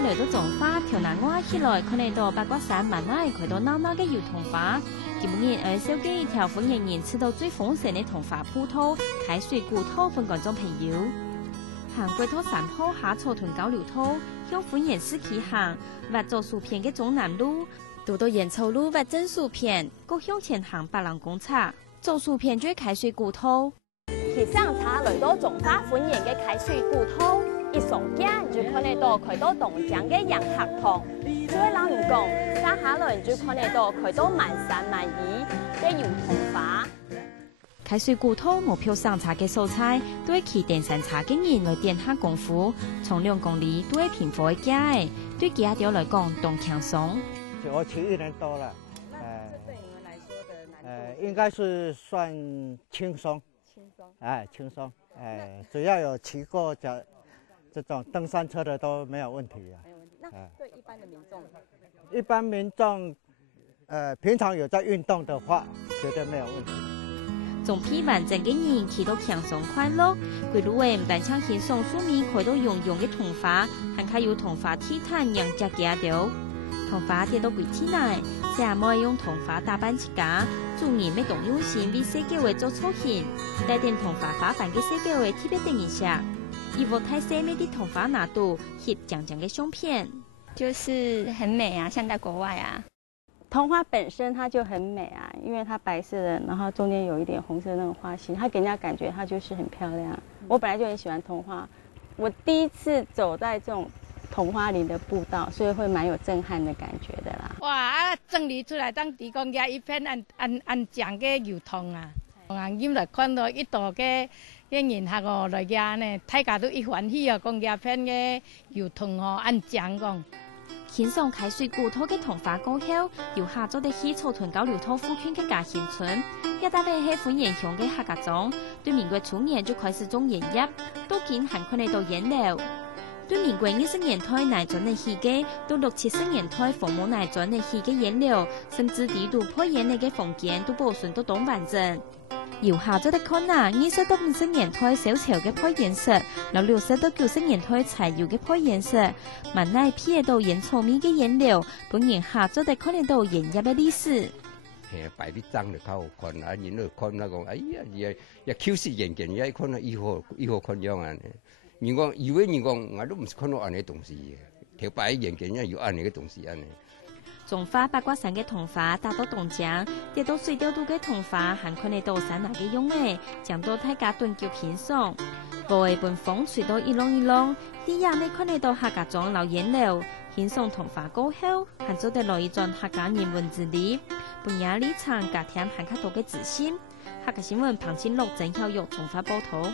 家來到種花，條南灣起來，看得到八卦山慢慢看到鬧鬧嘅油桐花。今年燒雞條歡迎人吃到最豐盛嘅桐花鋪頭，開水古土分觀眾朋友。行過拖山坡下草屯交流道，向歡迎市區行，挖咗薯片嘅中南路，到到鹽草路挖真薯片，過向前行白蘭公車，做薯片最開水古土。去上茶來到種花歡迎嘅開水古土。一上鏡就看得到開到東江嘅洋客堂，再老人講，沙下來就看得到開到萬山萬宜嘅油桐花。開水古土無票上茶嘅素菜，都係去電山茶經人來殿下功夫，從2公里都係平貨嘅價，對其他條來講都輕鬆。我騎1年多了，對你們來說的難度應該是算輕鬆，輕鬆，只要有騎過這種登山車的都沒有問題啊。沒有問題。那對一般的民眾，一般民眾，平常有在運動的話，絕對沒有問題。總批完整嘅人去到輕鬆快樂，佢路誒唔但搶輕鬆書面，佢都用嘅桐花，還卡有桐花地毯讓隻家掉。桐花跌到櫃體內，小妹用桐花打扮自家，主人要動用心為設計為做造型，帶點桐花花瓣嘅設計為特別定一下。衣服太細美的桐花拿度，翕講講嘅相片，就是很美啊，像在國外啊。桐花本身它就很美啊，因為它白色的，然後中間有一點紅色的那種花心，它給人家感覺它就是很漂亮。我本來就很喜歡桐花，我第一次走在這種桐花林的步道，所以會蠻有震撼的感覺的啦。哇！啊，整理出來當地講嘅一片按醬嘅油桐啊，眼睛來看到一道嘅人客哦來嘅呢，大家都一歡喜啊，講嘅片嘅油桐哦按醬講。欣賞開水古土嘅桐花過後，遊客做得去草屯交流道附近嘅嘉興村，一大批係歡迎鄉嘅客家莊，對民國初年就開始種鹽葉，都見還看得到顏料。對民國20年代內轉嘅戲嘅，到60、70年代父母內轉嘅戲嘅顏料，甚至地圖配顏料嘅房間都保存得當完整。遊客做得看啊，20到50年代小潮嘅配顏色，然後60到90年代柴油嘅配顏色，萬乃撇到鹽草面嘅顏料，本人客做得看得到鹽葉嘅歷史。擺啲燈就較好看，啊，人都看那個，哎呀，也舊時人見也看啊，以後看樣啊，人講以為人講，我都唔是看到安尼東西嘅，條擺人見也有安尼嘅東西安尼。種花八卦山嘅桐花打到東江，跌到水調度嘅桐花，還看得到山下嘅用誒，將到大家頓腳欣賞。無一本風吹到一浪一浪，啲人呢看得到客家莊流顏料，欣賞桐花過後，還做得落一轉客家人文之旅，半夜里場加添還較多嘅自信。客家新聞彭清樂、鄭曉玉種花報道。